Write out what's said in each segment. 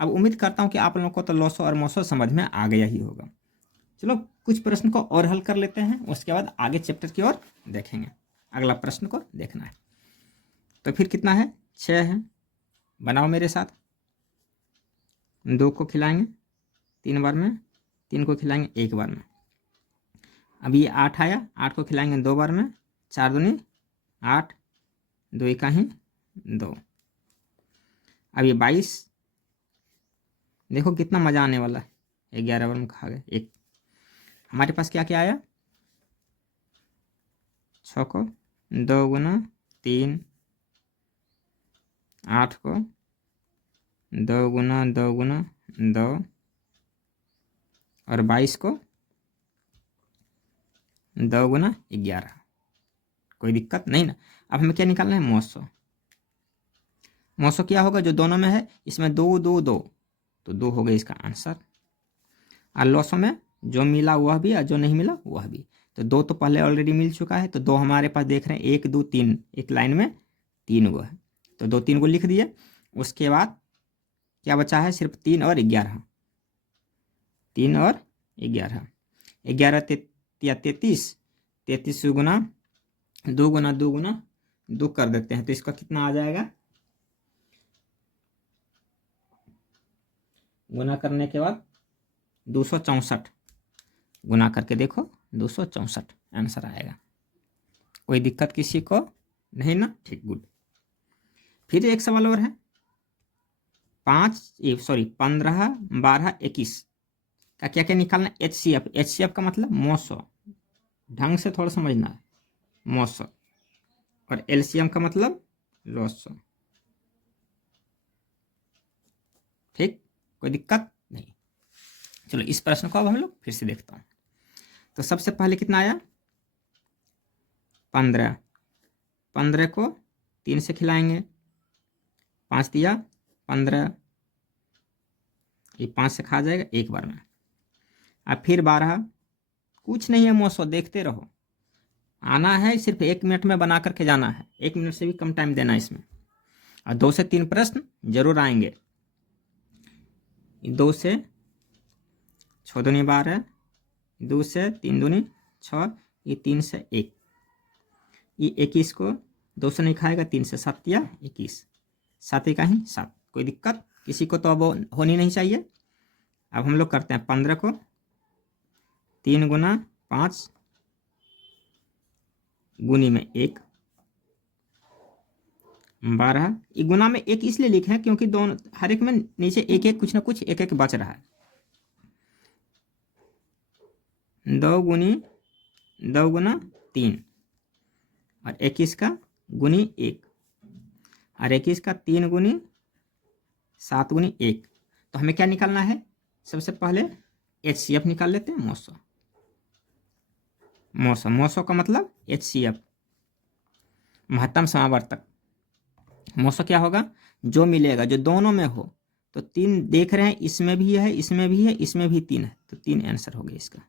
अब उम्मीद करता हूँ कि आप लोगों को तो लॉसो और मोसो समझ में आ गया ही होगा। चलो कुछ प्रश्न को और हल कर लेते हैं, उसके बाद आगे चैप्टर की ओर देखेंगे। अगला प्रश्न को देखना है। तो फिर कितना है, 6 है। बनाओ मेरे साथ। 2 को खिलाएंगे 3 बार में, 3 को खिलाएंगे 1 बार में। अब ये 8 आया, 8 को खिलाएंगे 2 बार में, 4 दूनी 8, 2 एका ही 2। अब ये 22, देखो कितना मज़ा आने वाला है। 11 बार में खा गए 1। हमारे पास क्या क्या आया, 6 को 2 गुना 3, 8 को 2 गुना 2 गुना 2, और 22 को 2 गुना 11। कोई दिक्कत नहीं ना। अब हमें क्या निकालना है, मौसो। मौसो क्या होगा, जो दोनों में है, इसमें 2 2 2, तो 2 हो गया इसका आंसर। और लॉसो में जो मिला वह भी और जो नहीं मिला वह भी। तो 2 तो पहले ऑलरेडी मिल चुका है, तो 2 हमारे पास देख रहे हैं 1 2 3, एक लाइन में 3 गो है, तो 2 3 गो लिख दिए। उसके बाद क्या बचा है, सिर्फ 3 और 11। 3 और 11, 11 या 33, 33 गुना 2 गुना 2 गुना 2 कर देते हैं, तो इसका कितना आ जाएगा, गुना करने के बाद 264, गुना करके देखो 264 आंसर आएगा। कोई दिक्कत किसी को नहीं ना, ठीक, गुड। फिर एक सवाल और है, 15 12 21 का क्या क्या निकालना है, HCF। HCF का मतलब मौसो, ढंग से थोड़ा समझना है, मौसो। और LCM का मतलब लॉसो। ठीक, कोई दिक्कत नहीं। चलो इस प्रश्न को अब हम लोग फिर से देखता हूँ। तो सबसे पहले कितना आया, 15। 15 को 3 से खिलाएंगे, 5 दिया 15, ये 5 से खा जाएगा 1 बार में। अब फिर 12, कुछ नहीं है मौसो, देखते रहो। आना है सिर्फ 1 मिनट में बना करके जाना है, 1 मिनट से भी कम टाइम देना है इसमें। और 2 से 3 प्रश्न जरूर आएंगे। 2 से 6 दूनी 12, 2 से 3 दूनी 6, ये 3 से 1, ये 21 को 2 से नहीं खाएगा, 3 से 7 या 21, 7 का ही 7। कोई दिक्कत किसी को तो अब होनी नहीं चाहिए। अब हम लोग करते हैं 15 को 3 गुना 5 गुनी में 1, 12। ये गुना में 1 इसलिए लिखे हैं क्योंकि दोनों हर एक में नीचे एक एक कुछ ना कुछ एक एक बच रहा है। 2 गुना 3, और 21 का गुनी 1, और 21 का 3 गुनी 7 गुनी 1। तो हमें क्या निकालना है, सबसे पहले HCF निकाल लेते हैं, मौसो। मौसो, मौसो का मतलब HCF, महत्तम समावर्तक। मौसो क्या होगा, जो मिलेगा जो दोनों में हो। तो 3 देख रहे हैं, इसमें भी है, इसमें भी है, इसमें भी 3 है, तो 3 आंसर हो गया इसका।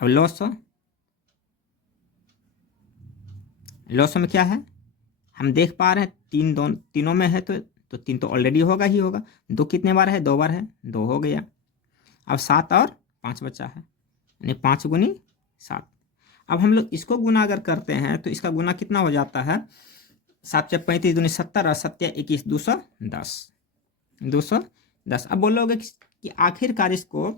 अब लॉसो, लॉसो में क्या है, हम देख पा रहे हैं तीनों में है, तो 3 तो ऑलरेडी होगा ही होगा। 2 कितने बार है, 2 बार है, 2 हो गया। अब 7 और 5 बचा है, यानी 5 गुनी 7। अब हम लोग इसको गुना अगर करते हैं तो इसका गुना कितना हो जाता है, 7 से 35 दूनी 70, और 7 21, 210, 210। अब बोलोगे कि आखिरकार इसको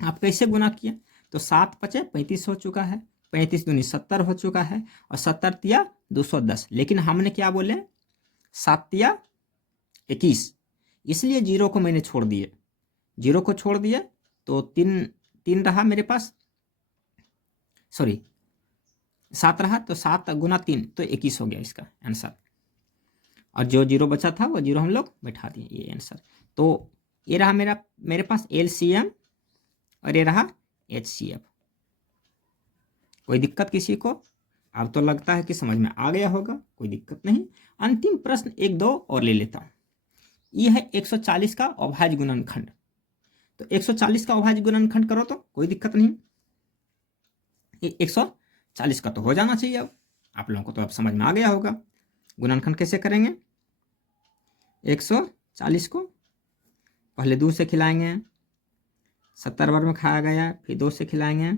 आप कैसे गुना किए, तो 7 5 35 हो चुका है, 35 दूनी 70 हो चुका है, और 70 तिया 210। लेकिन हमने क्या बोले, 7 तिया 21, इसलिए 0 को मैंने छोड़ दिए, 0 को छोड़ दिए, तो 3 रहा मेरे पास, 7 रहा, तो 7 गुना 3 तो 21 हो गया इसका आंसर। और जो 0 बचा था वो 0 हम लोग बैठा दिए, ये आंसर। तो ये रहा मेरे पास LCM, और ये रहा HCF। कोई दिक्कत किसी को, अब तो लगता है कि समझ में आ गया होगा, कोई दिक्कत नहीं। अंतिम प्रश्न 1 2 और ले लेता हूँ। ये है 140 का अभाज्य गुणनखंड। तो 140 का अभाज्य गुणनखंड करो तो कोई दिक्कत नहीं, ये 140 का तो हो जाना चाहिए। अब आप लोगों को तो अब समझ में आ गया होगा गुणनखंड कैसे करेंगे। 40 को पहले 2 से खिलाएंगे, 70 बार में खाया गया, फिर 2 से खिलाएंगे,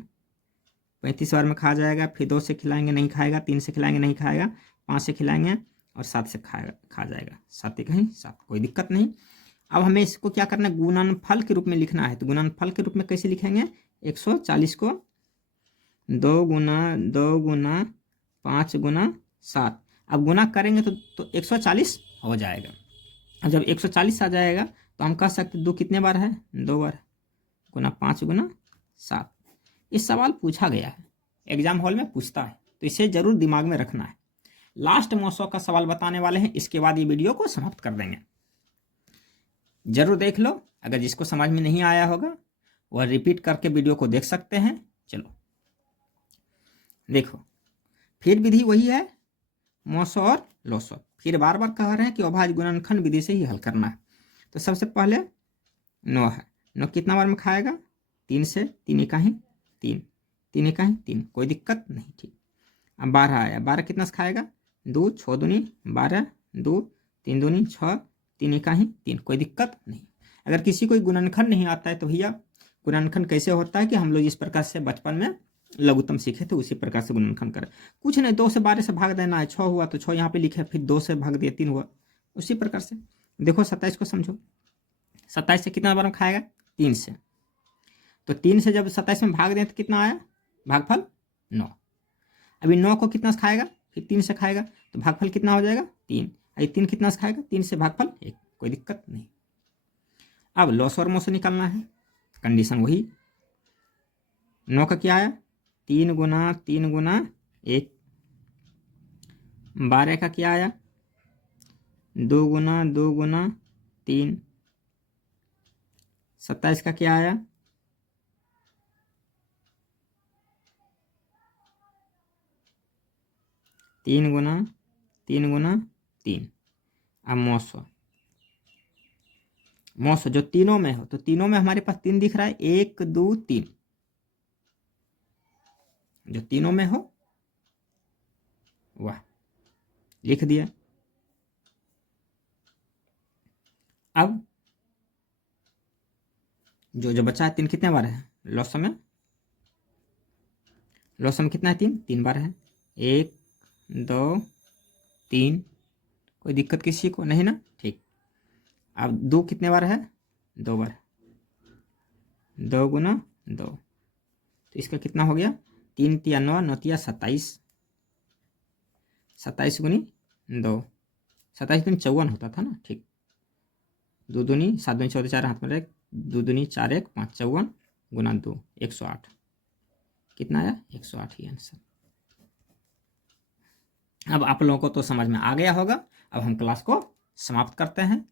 35 बार में खा जाएगा, फिर 2 से खिलाएंगे नहीं खाएगा, 3 से खिलाएंगे नहीं खाएगा, 5 से खिलाएंगे और 7 से खा जाएगा। 7 कहीं 7, कोई दिक्कत नहीं। अब हमें इसको क्या करना है, गुणनफल के रूप में लिखना है। तो गुणनफल के रूप में कैसे लिखेंगे, 140 को 2 गुना 5 गुना 7। अब गुना करेंगे तो 140 हो जाएगा। और जब 140 आ जाएगा तो हम कह सकते 2 कितने बार है, 2 बार, गुना 5 गुना 7। इस सवाल पूछा गया है, एग्जाम हॉल में पूछता है, तो इसे जरूर दिमाग में रखना है। लास्ट मौसों का सवाल बताने वाले हैं, इसके बाद ये वीडियो को समाप्त कर देंगे। जरूर देख लो, अगर जिसको समझ में नहीं आया होगा वह रिपीट करके वीडियो को देख सकते हैं। चलो देखो, फिर विधि वही है, मौसो और लोसो। फिर बार बार कह रहे हैं कि अभाज्य गुणनखंड विधि से ही हल करना है। तो सबसे पहले 9 है, 9 कितना बार में खाएगा, 3 से, 3 इकाई 3, 3 इकाई 3, कोई दिक्कत नहीं, ठीक। अब 12 आया, 12 कितना से खाएगा, 2, 6 दूनी 12, 2, 3 दूनी 6, 3 इकाई 3, कोई दिक्कत नहीं। अगर किसी को गुणनखंड नहीं आता है तो भैया गुणनखंड कैसे होता है कि हम लोग इस प्रकार से बचपन में लघुत्तम सीखे थे, उसी प्रकार से गुणनखंड करें। कुछ नहीं, 2 से 12 से भाग देना है, 6 हुआ तो 6 यहाँ पे लिखे, फिर 2 से भाग दिया 3 हुआ, उसी प्रकार से। देखो 27 को समझो, 27 से कितना बार में खाएगा, 3 से। तो 3 से जब 27 में भाग दें तो कितना आया, भागफल 9। अभी 9 को कितना से खाएगा, फिर 3 से खाएगा, तो भागफल कितना हो जाएगा, 3। अभी 3 कितना से खाएगा, 3 से भागफल 1, कोई दिक्कत नहीं। अब लॉस और मोस निकालना है, कंडीशन वही। 9 का क्या आया, 3 गुना 1। 12 का क्या आया, 2 गुना 3। 27 का क्या आया, 3 गुना 3। अब मौसो जो तीनों में हो, तो तीनों में हमारे पास 3 दिख रहा है, 1 2 3, जो तीनों में हो वाह लिख दिया। अब जो बचा है 3 कितने बार है, लॉस में कितना है, 3 बार है, 1 2 3, कोई दिक्कत किसी को नहीं ना, ठीक। अब 2 कितने बार है, 2 बार, 2 गुना 2, तो इसका कितना हो गया, 3 तिया 9, 9 तिया 27, 27 गुनी 2, 27 गुनी 54 होता था ना, ठीक। 2 दूनी 7 दूनी 14, 4 हाथ में रख, 2 दूनी 4 1 5, 54 गुना 2, 108, कितना आया, 108 ही आंसर। अब आप लोगों को तो समझ में आ गया होगा। अब हम क्लास को समाप्त करते हैं।